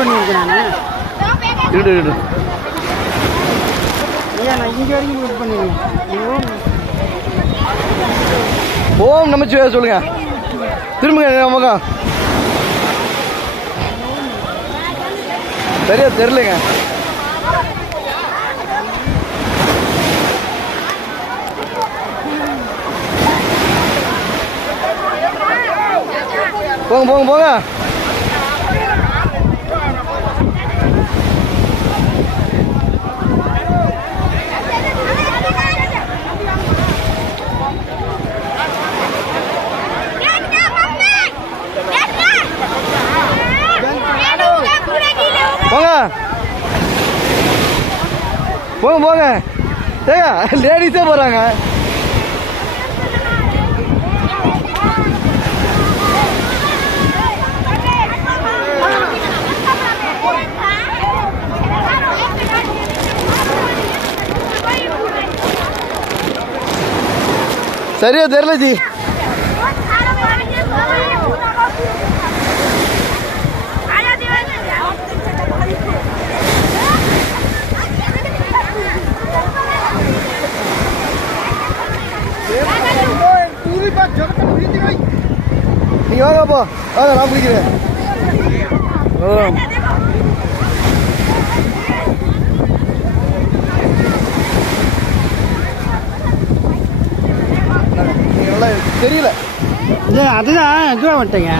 பண்ணியிருக்கேன் நான். இடு இடு. ஐயா நான் இங்கே வரைக்கும் வெயிட் பண்ணிருக்கேன். ஓம் நமச்சிவாய சொல்லுங்க. திரும்புங்க பக்கம். சரியா தெரியலங்க. போங்க போங்க போங்க. போங்க போங்க போங்க. ஏங்க லேடிஸே போகிறாங்க. சரியா தெரியல ஜி. நீங்க வாங்கப்பா, வாங்க நான் பிடிக்கிறேன். நல்லா தெரியல. அதுதான் இதுவாக வந்துட்டேங்க.